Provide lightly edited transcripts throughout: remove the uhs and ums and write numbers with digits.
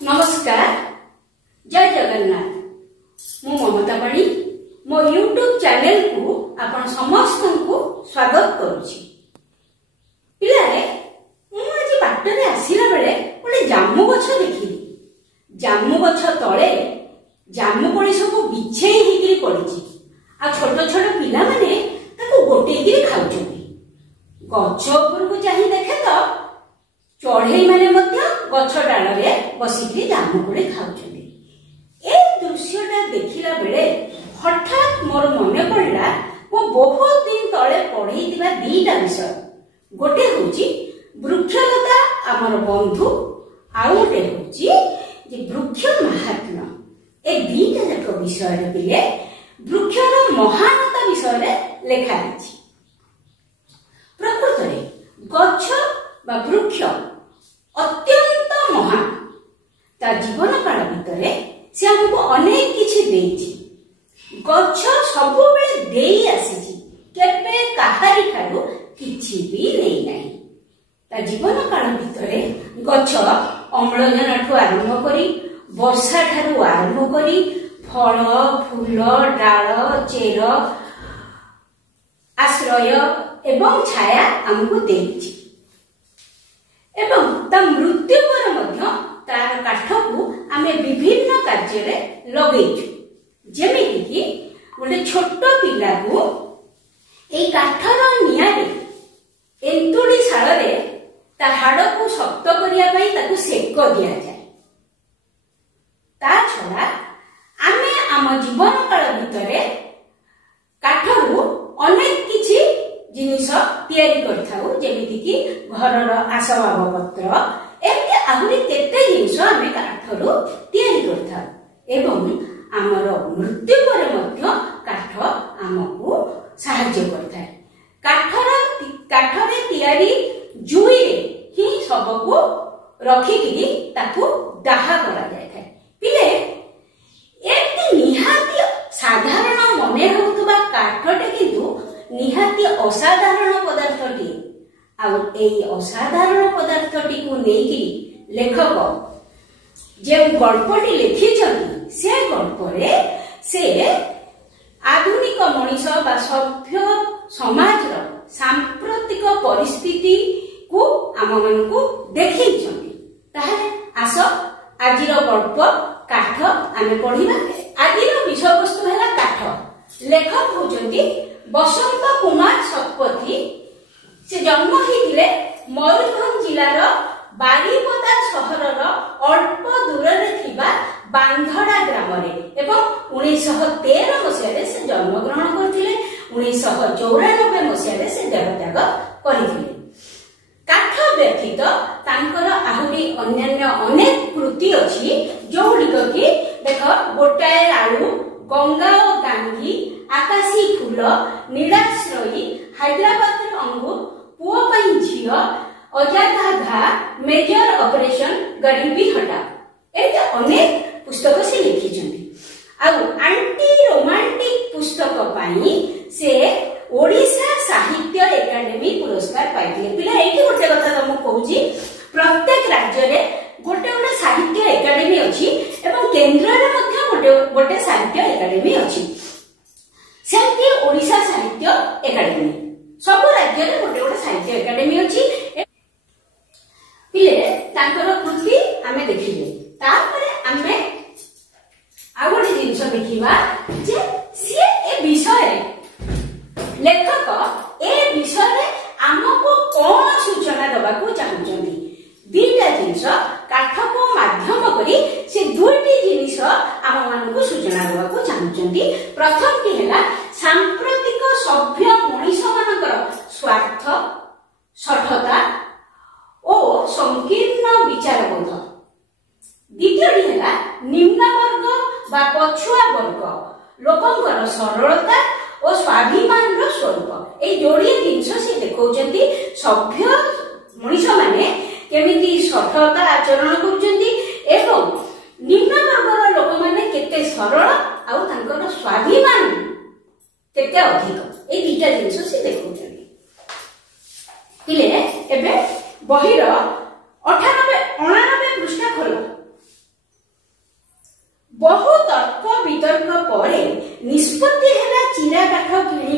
नमस्कार, जय जगन्नाथ। मु ममता पाणी मो यूट्यूब चैनल को आपण समस्त को स्वागत करुछि। पिलाए मु आज बाटरे आसिला बेले गोटे जामु गछ देखिली। जामु गछ तळे जामु कोली सब बिछेई हिकरी पड़िछि आ छोट छोट पिला माने ताको गोटेइकरी खाउछन्ति। गछ ऊपर को चाहि देखे तो चढ़ई माने मध्य गछ डालरे बसिकी जामु कोली खाउछन्ति। ए दृश्यटा देखिला बेले हठात मोर मने पड़ला मो बहुत दिन तळे पढैतिबा दीटा विषय। गोटे होची वृक्षलता आमर बंधु, आ गोटे होची जे वृक्ष महात्म्य। ए दीटा जाक विषय पिले वृक्षर महानता विषय लेखा अछि। प्रकृतरे गछ बा वृक्ष अत्यंत महान। ता जीवन काल भितरे से हमको अनेक किछि देछि। गछ सब बेले देई आसीछि, केबे काहारी ठारू किछि भी नेई नाही। ता जीवन काल भितरे गछ अम्लजान ठू आरंभ करी वर्षा ठारू आरंभ करी फल फूल डाल चेर आश्रय एवं छाया हमको देछि। एवं ता मृत्यु पर मध्य तार काठ को आमे विभिन्न कार्य रे लगेइछु। जेमिति कि गोटे छोट पिला को ए काठर निया रे एंतुड़ी शाल रे ता हाड़ को शक्त करिया पई ताकू सेक दिया जाय। ता छडा आमे आम जीवन काल भितरे काठरू अनेक किछि जिनिस तैयारी करथाउ, जेमिति कि घरर आसबाब पत्र एते आहुरी केते जिनिस आमे काठरू तैयारी करथाउ। एवं आमर मृत्यु पर मध्य काठ आमको सहाय्य करथाय। काठरे तैयारी जुई ही सबको रखिकी ताकू दाह करा जाय। पिले एते निहाती साधारण मने होतबा काठटे किंतु निहाती असाधारण पदार्थटी। आ एई असाधारण पदार्थटी को नेकी लेखक जे गल्पटी लिखिछन्ति से गल्परे से आधुनिक मनीष बा सभ्य समाजर सांप्रतिक परिस्थिति को आम मानकु देखैछन्ति। ताहाले आस आजिर गल्प काठ आमे पढिबा। आजिर विषय वस्तु हैला काठ। लेखक होचन्ति बसंत कुमार शतपथी। से जन्म होइथिले मयूरभंज जिलार बारीपदा सहरर अल्प दूर रे थिबा बांधड़ा ग्राम रे एवं 1913 मसिया से जन्म ग्रहण करथिले। 1994 मसिया से देहत्याग करथिले। काठ व्यतीत तांकर आहुरी अन्यान्य अनेक कृति अछि, जोडिक कि देख गोटाए आलू, गंगा और गांगी, आकाशी फूल, नीलाश्रयी, हैदराबाद अंगूर, पुओ पई झियो, अजाधा घा, मेजर ऑपरेशन गरीबी हटा। एते अनेक पुस्तक से लिखिछन्ति। आ एंटी रोमांटिक पुस्तक पाई से ओडिशा साहित्य एकेडमी पुरस्कार पाइथिले। पिला एठी गोटे कथा तुमको कहूची, प्रत्येक राज्य रे गोटे गोटे साहित्य एकेडमी अछि एवं केंद्र रे मध्य गोटे गोटे साहित्य एकेडमी अछि। सेमती ओडिशा साहित्य एकेडमी सब राज्य रे गोटे गोटे साहित्य एकेडमी अछि। पिले तांकर कृति आमे देखिले। तापरे आमे आ गोटे जिंस देखिबा जे से ए विषय लेखक ए विषय आमको कोन सूचना दबा को चाहुचंती। दीटा जिंस काठ को माध्यम करी से दुईटी जिनिस आम मानकु सूचना दबा को चाहुचंती। प्रथम की हैला सांप्रतिक सभ्य मनीष मानकर स्वार्थ, सठता ओ संकीर्ण विचारबोध। द्वितीयटी हैला निम्न वर्ग बा पछुआ वर्ग लोकंकर सरलता और स्वाभिमान रो स्वरूप। ए जोड़िए जिंस से देखौचंती सभ्य मनीष माने केमिति सठता आचरण करूचंती एवं निम्न वर्गर लोक माने केते सरल आ तांकर स्वाभिमान केते अधिक। ए दुईटा जिंस से देखौचंती। पिले एबे बहिर 98 पृष्ठ खोल।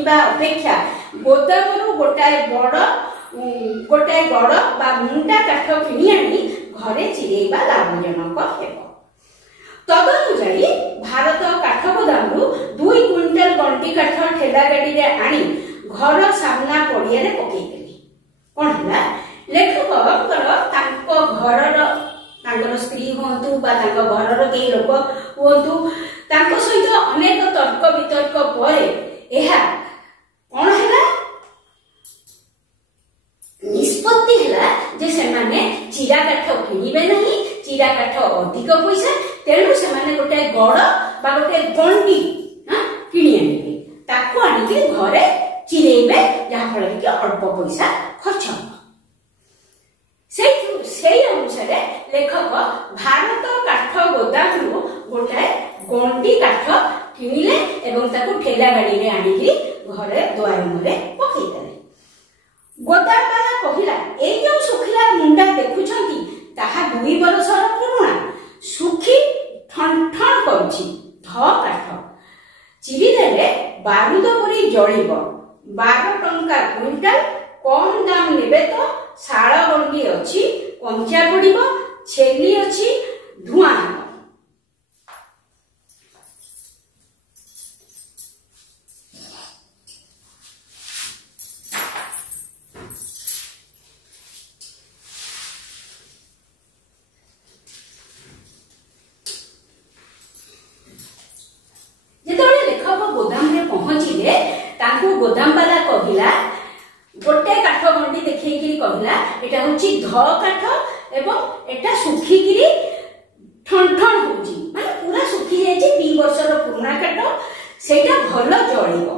କିଣିବା ଅପେକ୍ଷା ଗୋଦାମରୁ ଗୋଟାଏ ଗଡ଼ ବା ମୁଣ୍ଡା କାଠ କିଣି ଆଣି ଘରେ ଚିରେଇବା ଲାଭଜନକ ହେବ। ତଦନୁଯାୟୀ ଭାରତ କାଠ ଗୋଦାମରୁ 2 କୁଇଣ୍ଟାଲ ଗଣ୍ଡି କାଠ ଠେଲା ଗାଡ଼ିରେ ଆଣି ଘର ସାମ୍ନା ପଡ଼ିଆରେ ପକେଇଦେଲେ। କଣ ହେଲା, ଲେଖକଙ୍କର ତାଙ୍କର ସ୍ତ୍ରୀ ହୁଅନ୍ତୁ ବା ତାଙ୍କ ଘରର କେହି ଲୋକ ହୁଅନ୍ତୁ, ତାଙ୍କ ସହିତ ଅନେକ ତର୍କ ବିତର୍କ ପରେ ଏହା କଣ ହେଲା, ନିଷ୍ପତ୍ତି ହେଲା ଯେ ସେମାନେ ଚିରା କାଠ କିଣିବେ ନାହିଁ, ଚିରା କାଠ ଅଧିକ ପଇସା, ତେଣୁ ସେମାନେ ଗୋଟେ ଗଡ଼ ବା ଗୋଟେ ଗଣ୍ଡି କିଣି ଆଣିବେ, ତାକୁ ଆଣିକି ଘରେ ଚିରେଇବେ, ଯାହାଫଳରେ କି ଅଳ୍ପ ପଇସା ଖର୍ଚ୍ଚ ହେବ। ସେଇ ଅନୁସାରେ ଲେଖକ ଭାରତ କାଠ ଗୋଦାମରୁ ଗୋଟାଏ ଗଣ୍ଡି କାଠ କିଣିଲେ ଏବଂ ତାକୁ ଠେଲା ଗାଡ଼ିରେ ଆଣିକି ଘରେ ଦୁଆର ମୁହଁରେ ପକେଇଦେଲେ। ଗୋଦାମବାଲା କହିଲା, ଏଇ ଯୋଉ ଶୁଖିଲା ମୁଣ୍ଡା ଦେଖୁଛନ୍ତି ତାହା 2 ବର୍ଷର ପୁରୁଣା, ଶୁଖି ଠନ୍ ଠନ୍ କରୁଛି। ଧ କାଠ ଚିରିଦେଲେ ବାରୁଦ ପରି ଜଳିବ, 12 ଟଙ୍କା କୁଇଣ୍ଟାଲ, କମ୍ ଦାମ ନେବେ ତ। ଶାଳ ଗଣ୍ଡି ଅଛି, କଞ୍ଚା ପଡ଼ିବ, ଛେଲି ଅଛି, ଧୂଆଁ ହେବ। ଯେତେବେଳେ ଲେଖକ ଗୋଦାମରେ ପହଞ୍ଚିଲେ, ତାଙ୍କୁ ଗୋଦାମବାଲା କହିଲା, ଗୋଟେ କାଠ ଗଣ୍ଡି ଦେଖେଇକି କହିଲା, ଏଟା ହଉଛି ଧ କାଠ ଏବଂ ଏଟା ଶୁଖିକିରି ଠନ୍ ଠନ୍ ହଉଛି, ମାନେ ପୁରା ଶୁଖି ଯାଇଛି, 2 ବର୍ଷର ପୁରୁଣା କାଠ, ସେଇଟା ଭଲ ଜଳିବ,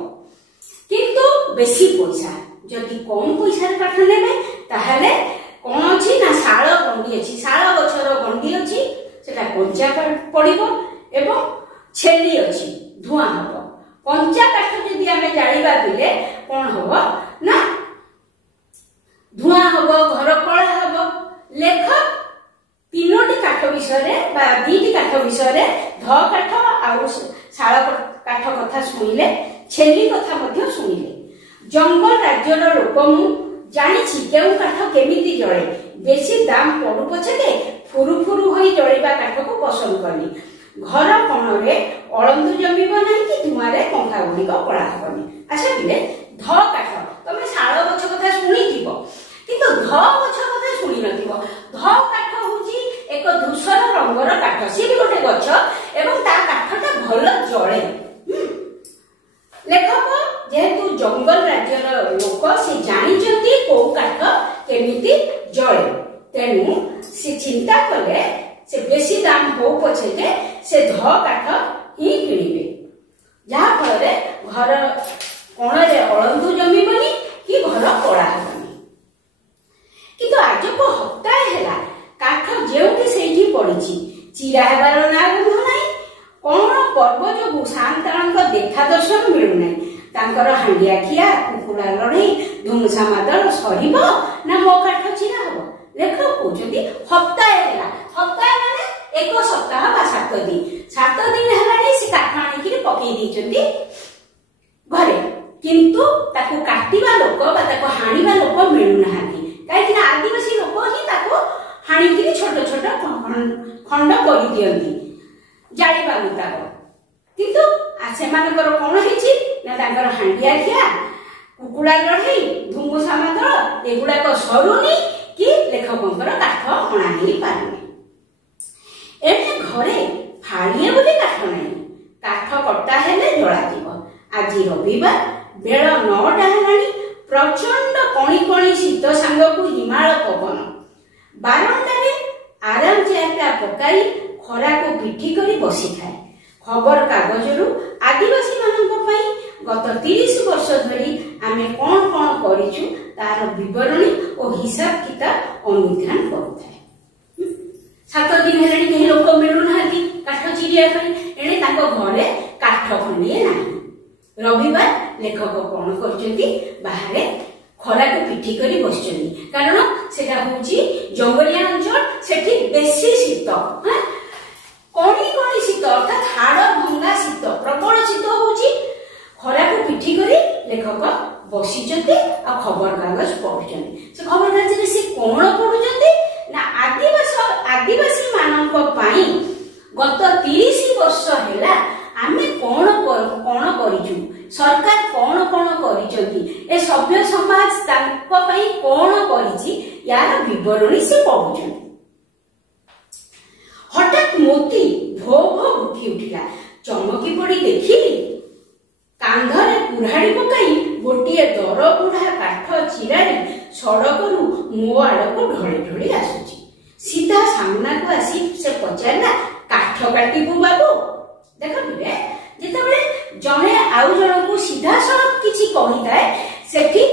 କିନ୍ତୁ ବେଶୀ ପଇସା। ଯଦି କମ ପଇସାର କାଠ ନେବେ ତାହେଲେ କଣ ଅଛି ନା ଶାଳ ଗଣ୍ଡି ଅଛି, ଶାଳ ଗଛର ଗଣ୍ଡି ଅଛି, ସେଟା କଞ୍ଚା ପଡ଼ିବ ଏବଂ ଛେଲି ଅଛି, ଧୂଆଁ ହବ। କଞ୍ଚା କାଠ ଯଦି ଆମେ ଜାଳିବା ପିଲେ କଣ ହବ ନା ଧୂଆଁ ହବ, ଘର କଳା ହବ। ଲେଖକ 3ଟି କାଠ ବିଷୟରେ ବା 2ଟି କାଠ ବିଷୟରେ, ଧ କାଠ ଆଉ ଶାଳ କାଠ କଥା ଶୁଣିଲେ, ଛେଲି କଥା ମଧ୍ୟ ଶୁଣିଲେ। ଜଙ୍ଗଲ ରାଜ୍ୟର ଲୋକ ମୁଁ ଜାଣିଛି କେଉଁ କାଠ କେମିତି ଜଳେ, ବେଶୀ ଦାମ ପଡୁ ପଛକେ ଫୁରୁଫୁରୁ ହୋଇ ଜଳିବା କାଠକୁ ପସନ୍ଦ କଲି। ଘର କୋଣରେ ଅଳନ୍ଧୁ ଜମିବ ନାହିଁ କି ଧୂଆଁରେ ପଙ୍ଖା ଗୁଡ଼ିକ କଳା ହେବନି। ଆଚ୍ଛା ପିଲେ, ଧ କାଠ ତମେ ଶାଳ ଗଛ କଥା ଶୁଣିଥିବ, କିନ୍ତୁ ଧ ଗଛ କଥା ଶୁଣି ନଥିବ। ଧ କାଠ ହଉଛି ଏକ ଧୂସର ରଙ୍ଗର କାଠ, ସିଏ ବି ଗୋଟେ ଗଛ ଏବଂ ତା କାଠଟା ଭଲ ଜଳେ। ଲେଖକ ଯେହେତୁ ଜଙ୍ଗଲ ରାଜ୍ୟର ଲୋକ, ସେ ଜାଣିଛନ୍ତି କୋଉ କାଠ କେମିତି ଜଳେ, ତେଣୁ ସେ ଚିନ୍ତା କଲେ ସେ ବେଶୀ ଦାମ ହଉ ପଛେ ସେ ଧ କାଠ ହିଁ କିଣିବେ, ଯାହା ଫଳରେ ଘର କୋଣରେ ଅଳନ୍ଧୁ ଜମିବନି କି ଘର କଳା ହେବନି। କିନ୍ତୁ ଆଜକୁ ହପ୍ତାଏ ହେଲା କାଠ ଯେଉଁଠି ସେଇଠି ପଡିଛି, ଚିରା ହେବାର ନାଁ ଗନ୍ଧ ନାହିଁ। କଣ ପର୍ବ ଯୋଗୁ ସାନ୍ତାଣଙ୍କ ଦେଖା ଦର୍ଶନ ମିଳୁନାହିଁ। ତାଙ୍କର ହାଣ୍ଡିଆ ଖିଆ, କୁକୁଡ଼ା ଲଢ଼େଇ, ଧୁମୁସା ମାଦଳ ସରିବ ନା ମୋ କାଠ ଚିରା ହବ? ଲେଖକ କହୁଛନ୍ତି ହପ୍ତାଏ ହେଲା, ହପ୍ତାଏ ମାନେ 1 ସପ୍ତାହ ବା 7 ଦିନ। 7 ଦିନ ହେଲାଣି ସେ କାଠ ଆଣିକି ପକେଇ ଦେଇଛନ୍ତି ଘରେ, କିନ୍ତୁ ତାକୁ କାଟିବା ଲୋକ ବା ତାକୁ ହାଣିବା ଲୋକ ମିଳୁନାହାନ୍ତି। କାହିଁକି ନା ଆଦିବାସୀ ଲୋକ ହିଁ ତାକୁ ହାଣିକିରି ଛୋଟ ଛୋଟ ଖଣ୍ଡ କରିଦିଅନ୍ତି ଜାଳିବା ମୁତାବକ। କିନ୍ତୁ ସେମାନଙ୍କର କଣ ହେଇଛି ନା ତାଙ୍କର ହାଣ୍ଡିଆ ଖିଆ, କୁକୁଡ଼ା ଲଢ଼େଇ, ଧୁମୁସା ମାଦଳ ଏଗୁଡାକ ସରୁନି କି ଲେଖକଙ୍କର କାଠ ଅଣା ହେଇ ପାରୁନି। ଏଣେ ଘରେ ଫାଳିଏ ବୋଲି କାଠ ନାହିଁ, କାଠ କଟା ହେଲେ ଜଳାଯିବ। ଆଜି ରବିବାର, ବେଳ 9ଟା ହେଲାଣି, ପ୍ରଚଣ୍ଡ କଣି କଣି ଶୀତ ସାଙ୍ଗକୁ ହିମାଳ ପବନ। ବାରଣ୍ଡାରେ ଆରାମ ଚେୟାରଟା ପକାଇ ଖରାକୁ ପିଠି କରି ବସିଥାଏ। ଖବର କାଗଜରୁ ଆଦିବାସୀ ମାନଙ୍କ ପାଇଁ ଗତ 30 ବର୍ଷ ଧରି ଆମେ କଣ କଣ କରିଛୁ ତାର ବିବରଣୀ ଓ ହିସାବ କିତାବ ଅନୁଧ୍ୟାନ କରୁଥାଏ। 7 ଦିନ ହେଲାଣି କେହି ଲୋକ ମିଳୁନାହାନ୍ତି କାଠ ଚିରିବା ପାଇଁ, ଏଣେ ତାଙ୍କ ଘରେ କାଠ ଖଣ୍ଡିଏ ନାହିଁ। ରବିବାର ଲେଖକ କଣ କରୁଛନ୍ତି, ବାହାରେ ଖରାକୁ ପିଠି କରି ବସିଛନ୍ତି, କାରଣ ସେଟା ହଉଛି ଜଙ୍ଗଲିଆ ଅଞ୍ଚଳ, ସେଠି ବେଶୀ ଶୀତ, କଣି କଣି ଶୀତ ଅର୍ଥାତ୍ ହାଡ଼ ଭଙ୍ଗା ଶୀତ, ପ୍ରବଳ ଶୀତ ହଉଛି। ଖରାକୁ ପିଠି କରି ଲେଖକ देखुचंती आ खबर कागज पढुचंती से खबर कागज रे से कोन पढुचंती ना आदिवासी मानक पाई गत 30 वर्ष हेला आमे कोन करिचु सरकार कोन करिचंती ए सभ्य समाज तांको पई कोन करिची यार विवरणी से पढुचंती। हठात मोती भो भो उठी उठिला चमकी पड़ी देखिली कांधरे कुराड़ी पकाई गोटे दर बुढ़ा काठ चिराड़ी सड़करू मो आड़क ढोली ढोली आसुची सीधा सामना को आसी से पचारा काठ काटिबु बाबू देखबे जेतबेले जणे आउ जणकू सीधा सड़क किछि कहिताए सेठी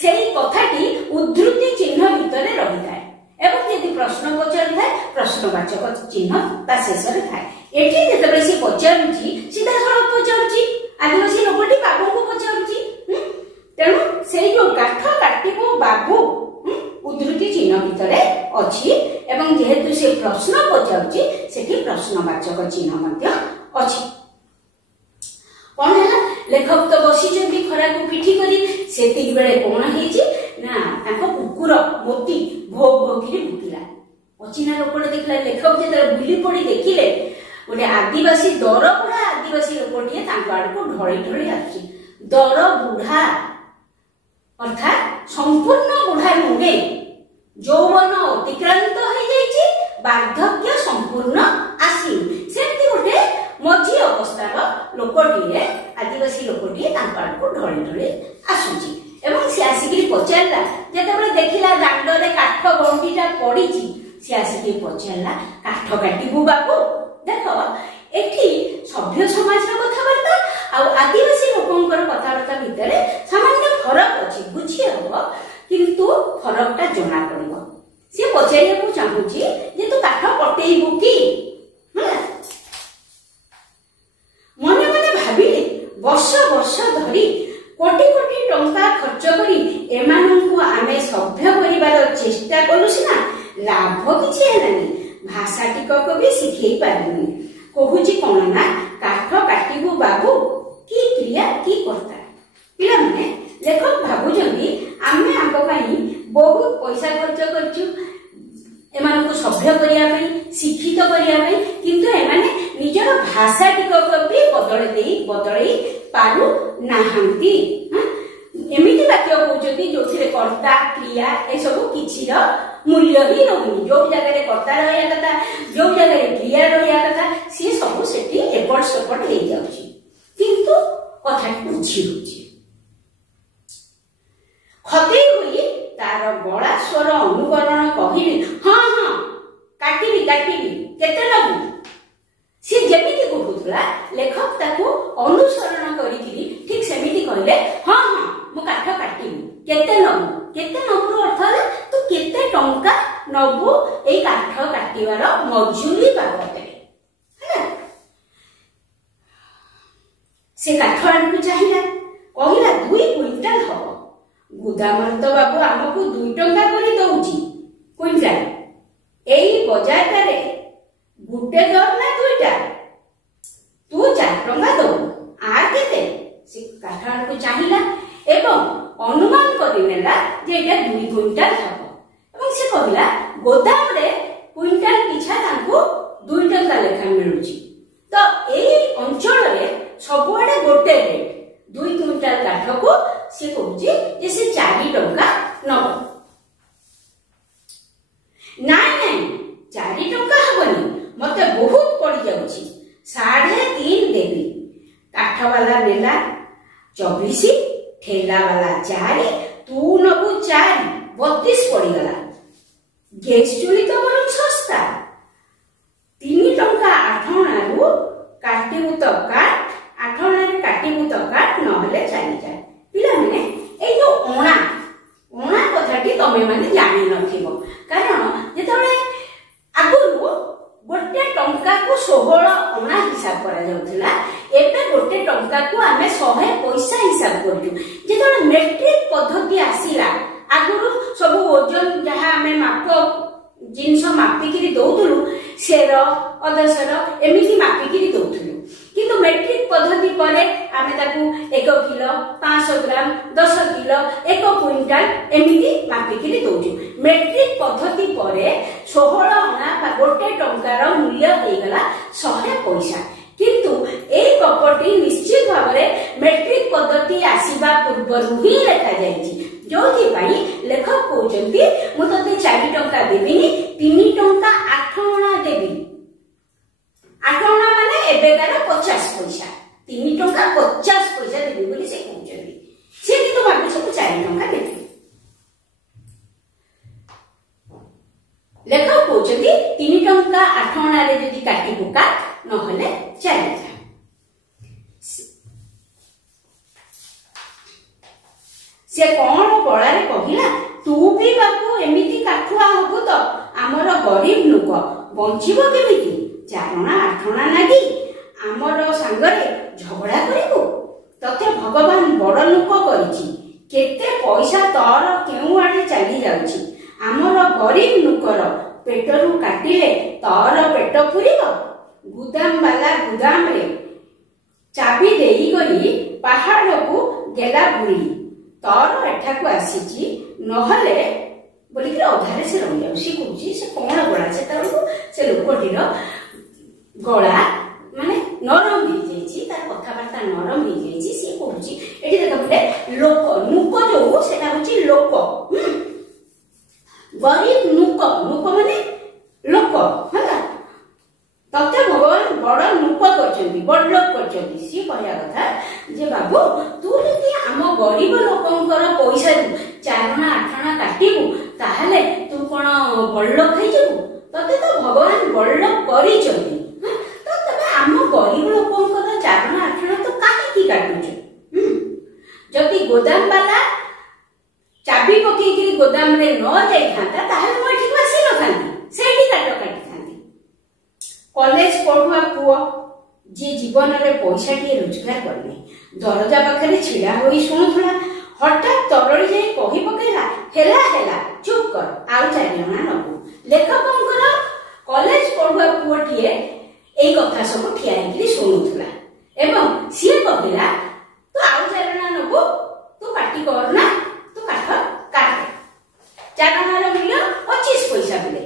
सेही कथाटी उद्धृति चिन्ह भितरे रहिताए एवं यदि प्रश्न पचारिଥାଏ प्रश्नवाचक चिन्ह ता शेषरे थाए। एठी जेतबेले से पचारुची सीधा सड़क पचारुची आदिवासी लोकटी बाबू को पचारुची तेणु से जो काठ काटिबो बाबू उद्धृति चिन्ह भितरे अछि एवं जेहेतु से प्रश्न पचारुची सेठी प्रश्नवाचक चिन्ह मध्ये अछि। कोन हैला लेखक तो बसिचंती खरा को पिठी करी सेति बेले कोन हेची ना ताको कुकुर मोती भो भो किरी भुकिला अचिना लोकटे देखला लेखक जे बुली पड़ी देखिले गोटे आदिवासी दर बुढ़ा आदिवासी लोकटे तांको आडको ढोली ढोली आछि दर बुढ़ा अर्थात संपूर्ण बुढ़ा नुहे यौवन अतिक्रांत हो जाइछि वार्धक्य संपूर्ण आसी सेमती गोटे मझी अवस्थार लोकटीए आदिवासी लोकटीए तांको आडको ढोली ढोली आसुछि एवं से आसिकी पचारला जेतेबेले देखिला दांडरे काठ गंठीटा पड़ीछि से आसिकी पचारला काठ काटिबु बाबू देख एठी सभ्य समाज कथबार्ता आ आदिवासी लोकंकर कथबार्ता भितरे सामान्य फरक अछि बुझी हबो किंतु फरकटा जणा पड़िबो से पचारिया को चाहूची जे तू काठ कटेइबु की मने मने भाबिले वर्ष वर्ष धरी कोटी कोटी टंका खर्च करी एमानंकु आमे सभ्य करिबार चेष्टा करू सिना लाभ किछि हेलानी भाषा टिकक भी शिखै पारिनी कहूची कोन ना काठ काटिबु बाबू की क्रिया की करता पिला माने लेखक भाबुजंती आमे आंको पई बहुत पैसा खर्च करछु एमानंकु सभ्य करिया पई शिक्षित करिया पई किंतु एमाने निजर भाषा टिकक भी बदलै पारु नाहंती एमिति वाक्य कहउचंती जोथिरे कर्ता क्रिया ए सब किछिर मूल्य ही नहीं जो जगह कर्ता रहा कथा जो जगह क्रिया रहा कथा सी सब सेठी एपट सेपट हो जाउची किंतु कथा बुझी होची खते हुई तार गला स्वर अनुकरण कहिली हां हां काटिबी केते नबु सी जेमिति कहउतला लेखक ताको अनुसरण करिकरी ठीक सेमिति कहले हां हां मु काठ काटिबी केते नबु अर्थ है तू केते टंका नबु ए काठ काटिवार मजूरी बाबदे है से काठ आडकु चाहिला कहिला 2 क्विंटल हबो गुदामर तो बाबू हमकु 2 टंका करी दउची क्विंटल एई बाजार रे गुटे दर ना दुईटा तू 4 टंका दो आ केते से काठ आडकु चाहिला एवं अनुमान करिनेला जे एटा 2 क्विंटल हबो एवं से कहिला गोदाम रे क्विंटल पिछा तांको 2 टंका लेखा मिलुची तो एई अंचल रे सबुआडे गोटे रेट 2 क्विंटल काठ को से कहूची जे से 4 टंका नबो नाइ 4 टंका हबनी मते बहुत पड़ी जाउची 3.5 देबी काठ वाला नेला 24 ठेला वाला 4 तू नबु 4 32 पड़ी गला गैस चुली तो बरं सस्ता 3 टंका 8 अणारु काटिबु तो काट 8 अणारे काटिबु तो काट नहले चली जाय पिला माने ए जो ओणा कथाटी तमे माने जानि नथिबो कारण जेतबे आगुरु गोटे टंका को 16 अणा हिसाब करा जाउथिला एबे गोटे टंका को आमे 100 पैसा हिसाब करजु जेतबे मेट्रिक पद्धति आसीला आगुरु सब ओजन जहा आमे माप जिनस मापिकिरी दउथुलु सेर अदसर एमिति मापिकिरी दउथुलु किंतु मेट्रिक पद्धति पर आमे ताकू 1 किलो 500 ग्राम 10 किलो 1 क्विंटाल एमिति मापिकी दौचु। मेट्रिक पद्धति पर 16 अना गोटे टंकार मूल्य देगला 100 पैसा। किंतु ए कपटी निश्चित भाव में मेट्रिक पद्धति आसीबा पूर्व ही लिखा जायछि, जोथि पई लेखक कहउचंती मु तते 4 टंका देबिनी 3 टंका 8 अना देबी। 8 अना माने एबेकार 50 पैसा, 3 टंका 50 पैसा देबी बोली से कहउचंती। से किंतु भाबुछि मु 4 टंका देबी। लेखक कहउचंती 3 टंका 8 अना रे जदि काटी बुका नहले चली जा। से कौन बड़ारे कहला तू भी बापू एमिति काठुआ हबु तो आमर गरीब लोक बंचिबो केमिति? 4 अना 8 अना नागी आमर सांगरे झगड़ा करिबो? तते भगवान बड़ लोक करिछि, केते पैसा तोर केउ आडे चली जाउछि। आमर गरीब लोकर पेटरू काटिले तोर पेट पुरिबो? गुदाम वाला गुदाम रे चाबी देई गली पहाड़ को गेला बुली तोर एठा को आसीची नहले बोली कि अधारे से रही जाऊ। सी कहूची से कौन गला से से लोकटीर गला माने नरम हो जाइछि, तार कथाबार्ता नरम हो जाइछि। सी कहूची एठी देख बोले लोक नुक जो सेटा होची लोक, गरीब नुक नुक माने लोक हला तते भगवान बड़ नुक करचंती, बड़ लोक करचंती। सी कहया कथा जे बाबू तू जदि आम गरीब लोकंकर पैसा 4 अना 8 अना काटिबू ताहले तू कोन बड़ लोक होई जेबू? तते तो भगवान बड़ लोक करिचंती। तो तबे आम गरीब लोकंकर 4 अना 8 अना तो काहे की काटुछ? जदि गोदाम वाला चाबी पकेई गोदाम रे न जाई थांता ताहले मोय ठीक आसी न थांती, सेठी काट काटी। कॉलेज पढ़ुआ पुओ जे जीवन रे पैसा टी रोजगार करने दरजा पाखरे छिड़ा होई सुनुथला, हठात तरड़ी जाई कहि पकेला हेला हेला चुप कर आउ 4 अना नबू। लेखकंकर कॉलेज पढ़ुआ पुओ टीए एई कथा सब ठिया हेकि सुनुथला एवं सी कहिला तू आउ 4 अना नबू, तू पार्टी कर ना, तू काठ काट। 4 अना रे मूल्य 25 पैसा बोले।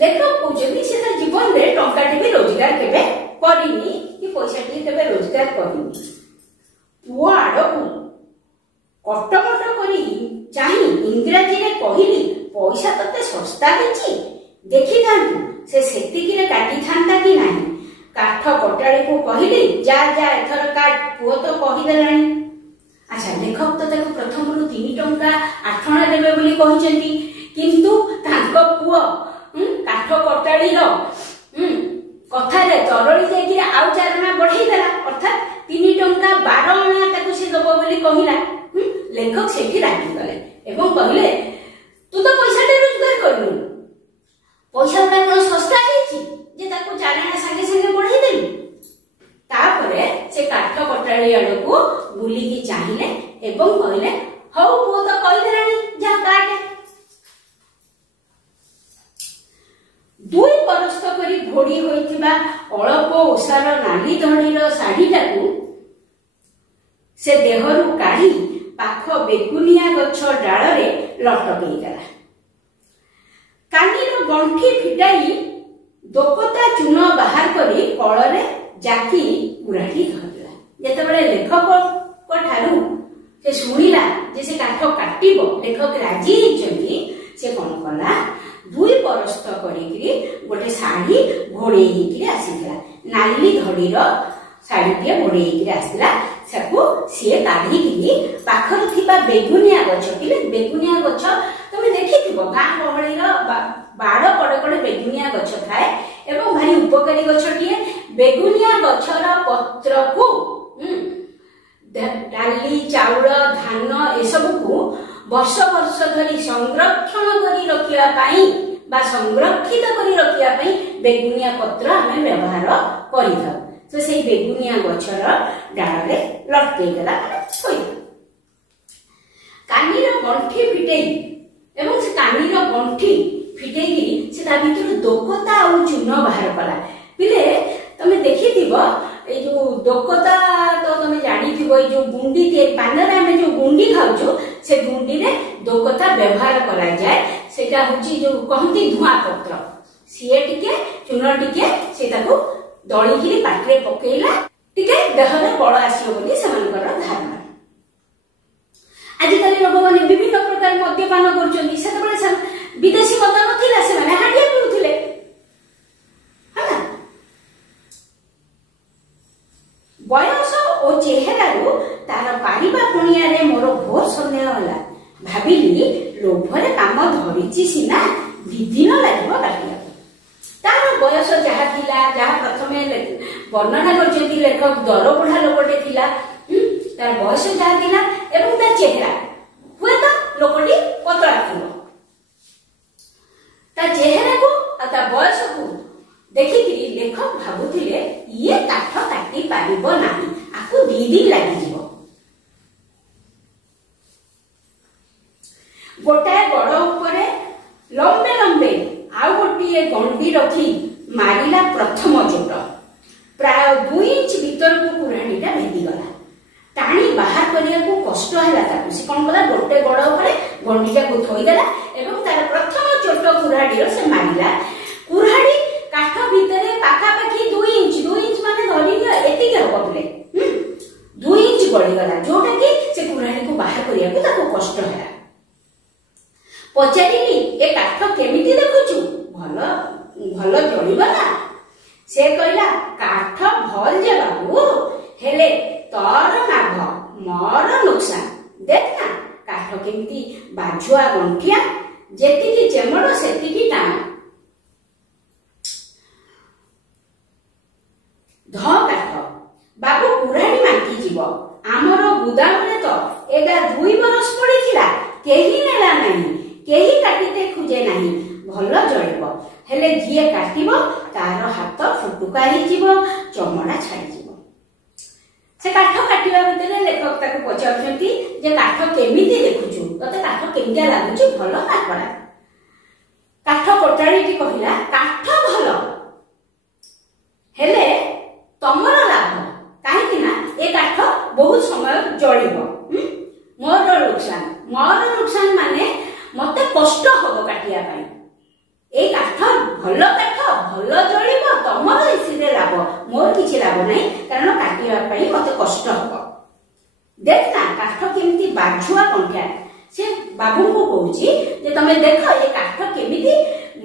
लेखक कहउछथि से जीवन रे टंकाटी भी रोजगार केबे करिनी कि पैसाटी केबे रोजगार करिनी। पुआ आडकू कटमट करी चाहि इंग्राजी रे कहिली पैसा तते सस्ता हेछि देखि थांतु से सेतिकी रे काटी थांता कि नाही। काठ कटाळे को कहिली जा जा एथर काट, पुओ तो कहि देलानी। अच्छा लेखक तो ताको प्रथम रु 3 टंका 8 अना देबे बोली कहिसेंती, किंतु तांको पुओ काठ कटाड़ी कथा तरड़ी जाइए आउ 4 अना बढ़ाई देला, अर्थात 3 टंका 12 अना ताको से दब बोली कहिला। लेखक सेठी रागी गले एवं कहले तू तो पैसा रोजगार करनु, पैसा गुडा कोन सस्ता हेछि जे ताको 4 अना संगे संगे बढ़ाई देलु। तापरे से काठ कटाड़ी आडको बुली की चाहिले एवं कहले हौ पुओ तो कहि देलानी जा काट। 2 परस्त करी घोड़ी होइथिबा अळप ओसार नाली धड़ीर शाढ़ीटाकू से देहरु काढ़ी पाख बेगुनिया गछ डाଳରେ लटकेई देला। कानीर गंठी फिटाई दोकता चून बाहर करी कଳରେ जाकी गुराठी धरला। जेतेबेले लेखक ठारू से सुनिला जे से काठ काटिबो, लेखक राजी हेचंती, से कोन कला 2 परस्त करी गोटे शाढ़ी घोड़े आसीला, नाली धड़ीर शाढ़ी टे घोड़े आसला। सबको सी काढ़ी पाखर थिबा बेगुनिया गछ टिले, बेगुनिया गछ तुम देखिथिबो गाँ गहळीर बाड़ कड़े कड़े बेगुनिया गछ थाए एवं भारी उपकारी गछटिए। बेगुनिया गछर पत्र को डाली चाउल धान एसबू वर्ष वर्ष धरी संरक्षण करी रखिया पाई बा संरक्षित करी रखिया पाई बेगुनिया पत्र आमे व्यवहार करिथाउ। तो से बेगुनिया गछर डाଳରେ लटकेई देला थोई कानीर गंठी फिटेई एवं से कानीर गंठी फिटेई से ता भितर दोकता और चून बाहर कला। पिले तमे देखिथिबो ए जो दोकता तो तमे जानिथिबो ए जो गुंडी के पानरे आमे जो गुंडी खाउछु से गुंडी रे दोकता व्यवहार करा जाय सेटा होची जो कहंती धुआ पत्र सिए टिके चून टिके सेटा को दळी किरी पाटरे पकेइला टिके देहरे बळ आसीयो बोली समानकर धारणा। आजिकाली लोक माने विभिन्न प्रकार मद्यपान करछोनी सेतबेले विदेशी मद नथिला से माने हाडिया पिउथिले हला बयस और चेहरा रो तार पारिबा पुनिया रे मोर घोर सन्देह होला भाबिली लोभरे काम धरिची सिना विधिन लागबो काटिया तार बयस जहा थिला जहा प्रथमे वर्णना करछथि लेखक दर बुढा लोकटे थिला तार बयस जहा थिला एवं तार चेहरा हुए तो लोकटी पतला थिलो ता चेहरा को ता बयस को देखिकरी लेखक भाबुथिले ये काठ काटी पारिबो नाही आकु 2 दिन लागि जिवो गोटाए गड़ उपरे लंबे लंबे आउ गोटिए गंडी रखी मारिला प्रथम चोट प्राय 2 इंच भीतर को कुराणीटा भेदी गला टाणी बाहर करिया को कष्ट हैला ताकू से कोन कला गोटे गड़ उपरे गंडीटा को थोई देला एवं तार प्रथम चोट कुराडी से मारिला कुराडी काठ भीतरे पाखा पाखी 2 इंच माने धरिनियो एति के हो बोले 2 इंच गड़ी गला जोटा कि से कुराडी को बाहर करिया को ताको कष्ट हैला पचारिली ए काठ केमिति देखुछु भलो भलो जळिबा ना से कहला काठ भल जे बाबू हेले तोर लाभ मोर नुकसान देख ना काठ केमिति बाझुआ गंठिया जेतिकी चेमड़ सेतिकी टाण ध काठ बाबू कुराडी मांकी जीव आमर गुदाम रे तो एगा 2 बरस पड़ीथिला केही नेला नाही केही काटिते खुजे नाही भलो जळिबो हेले जिए काटिबो तार हाथ फुटुका ही जीवो चमड़ा छाड़ी जीवो से काठ काटिबा भितरे लेखक ताको पचारछंती जे काठ केमिति देखुछु तते काठ केमिया लागुछु भलो ना खराब काठ कोटाळी की कहिला काठ भलो हेले तमर लाभ काहे कि ना ए काठ बहुत समय जळिबो मोर नुकसान माने मते कष्ट होबो काटिया पाई ए काठ भलो काठ भलो जळिबो तमर इसिरे लाभ मोर किछि लाभ नै कारण काटिया पाई मते कष्ट होबो देख ना काठ केमिति बाझुआ कंठा से बाबू को कहूची जे तमे देखो ए काठ केमिति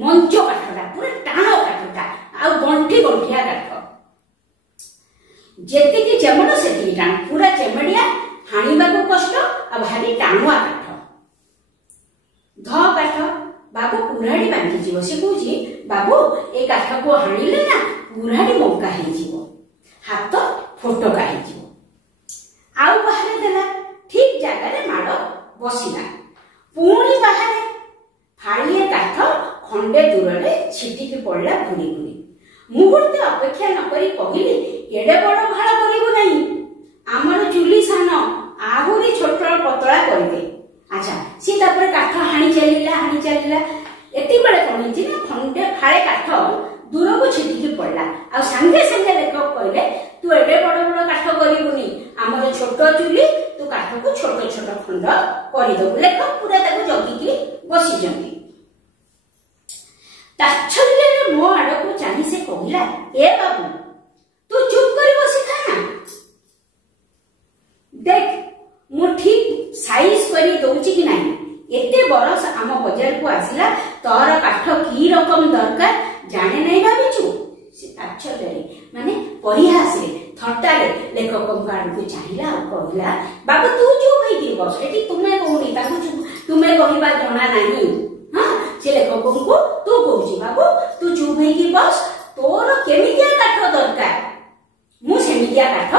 मंचो काठटा पूरा टाणो काठटा आ गंठी गंठिया काठ जेति कि चेमड़ सेति टाण पूरा चेमड़िया हाणीबा को कष्ट आ भारी टाणुआ काठ ध काठ बाबू कुराडी बांधी जीव से कहूची बाबू ए काठ को हाणिले ना कुराडी मौका हे जीव हाथ फोटका हे जीव आउ बाहर देला ठीक जगह रे माड़ बसिला पुणी बाहर फाड़िए काठ खंडे दूर रे छिटिकी पड़ला घुरी घुरी मुहूर्ते अपेक्षा न करी कहिली एडे बड़ भाड़ करिबो नाही आमर चुली सान आहुरी छोट पतला करदे अच्छा सी तापर काठ हाणी चलिला एति बळे कोन छि ना खंडे फाळे काठ दूर को छिटिकी पड़ला आ संगे संगे लेखक कहले तू एडे बड़ बड़ काठ करिबुनी आमर छोट चुली तू काठ को छोट छोट खंड करि दबु लेखक पूरा ताको जगी की बसी जंती ताछल्ले रे मो आड़ को चाहि से कहला ए बाबू तू चुप करी बसी था ना देख मु ठीक साइज करी दउची कि नाही एते बरस आम बाजार को आसिला तोर काठ की रकम दरकार जाने नहीं भाबिछु से ताछल्ले माने परिहास रे थट्टा रे लेखक काड को चाहिला आ कहला बाबू तू चुप होई कि बस एटी तुमे कहूनी ताकू तुमे कहिबा जणा नाही हां से लेखक को तू कहूची बाबू तू चुप होई कि बस तोर केमितिया काठ दरकार मु सेमितिया काठ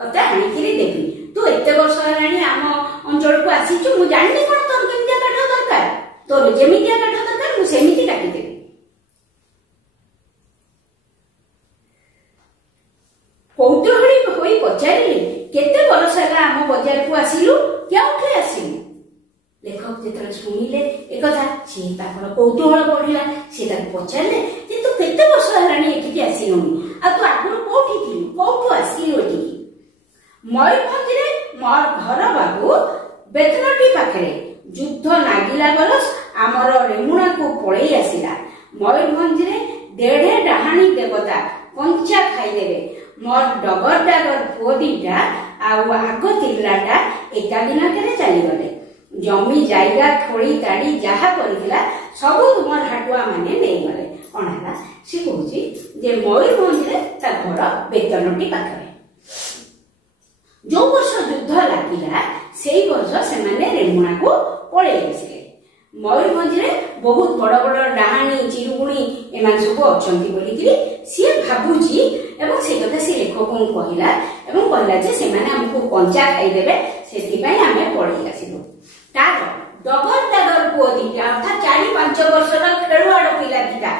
तते हाणिकिरी देबी तू एते वर्ष हलानी आम अंचल को आसीचु मु जानि कोन तोर केमितिया काठ दरकार तोर जेमितिया काठ दरकार मु सेमिति काटी देबी कौतूहली होई पचारिले केते वर्ष हला आम बाजार को आसिलु केउठे आसिलु लेखक जेतले सुनिले एक कथा सी ताकर कौतूहल बढ़िला सी ताक पचारले जे तू केते वर्ष हलानी एठी आसिलुनी आ तू आगु कोठी थिलु कोठु आसिलु एठी मयूरभंज रे मोर घर बाबू बेतनटी पाखरे युद्ध नागिला गलस आमर रेमुणा को पळेई आसिला मयूरभंज रे देढ़े डाहाणी देवता कंचा खाईदेवे मोर डगर डागर पुओ दीटा आउ आग तिल्लाटा एका दिनकरे चली गले जमी जायगा थोड़ी ताड़ी जहा करितला सब तुमर हाटुआ माने नै गले कोन हला से कहूची जे मयूरभंज रे ता घर बेतनटी पाखरे जो वर्ष युद्ध लागिला सेई वर्ष सेमाने रेमुणा को पळेई आसिले मयूरभंज रे बहुत बड़ बड़ डाहाणी चिरुगुणी एमान सब अछंती बोलिकरी सी भाबुची एवं से कथा से लेखक को कहला एवं कहला जे सेमाने हमको कंचा खाई देबे सेति पई आमे पळेई आसिलु तार डगर डगर पुओ दिटा अर्थात 4-5 वर्षर खेळुआड पिला दिटा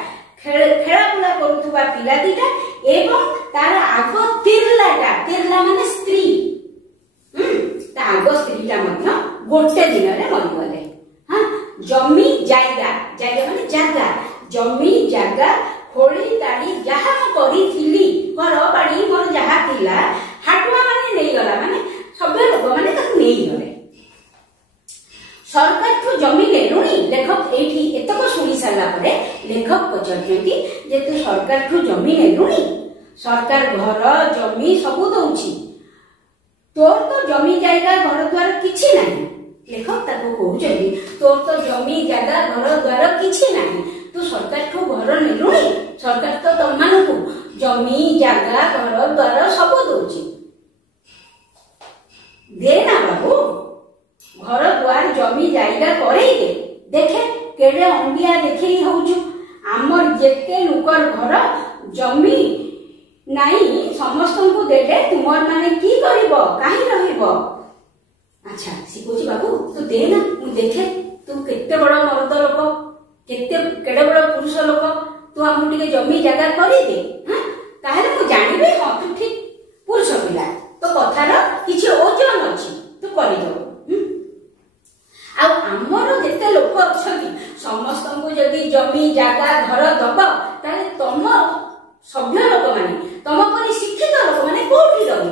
खेळा बुला करूथुबा पिला दिटा एवं तार आग तिरला माने स्त्री ता आग स्त्रीटा मध्य गोटे दिन रे मरि गले हां जमी जायगा माने जागा जमी जागा खोली ताड़ी जहा करिथिली घर बाड़ी मोर जहा थिला हाटुआ माने नै गला माने सब लोक माने ताकू नै गले सरकार को जमी लेलुनी लेखक एठी एतक सुनी साला परे लेखक पचरती जे तू सरकार को जमी लेलुनी सरकार घर जमी सब दउची तोर तो जमी जायगा घर द्वार किछि नाही लेखक ताको कहउछथि तोर तो जमी जागा घर द्वार किछि नाही तू सरकार को घर नेलुनी सरकार तो तममान को जमी जागा घर द्वार सब दउची दे ना बाबू घर द्वार जमी जायगा करई दे देखे केडे अंडिया देखई होउछु हमर जेते लोकर घर जमी नाही समस्त को देले तुमर माने की करिवो काहे रहिवो अच्छा सिकोची बाबू तू दे ना मु देखे तू केते बड़ मर्द लोक केते बड़ पुरुष लोक तू हमु टिके जमी जागा करी दे हां ताहेले मु जानिबे हां तू ठीक पुरुष पिला तो कथार किछि ओजन अछि तू करि दो आ हमर जेते लोक अछथि समस्त को जदी जमी जागा घर दबा ताले तम सभ्य लोक माने तम परि शिक्षित लोक माने कोठी रहि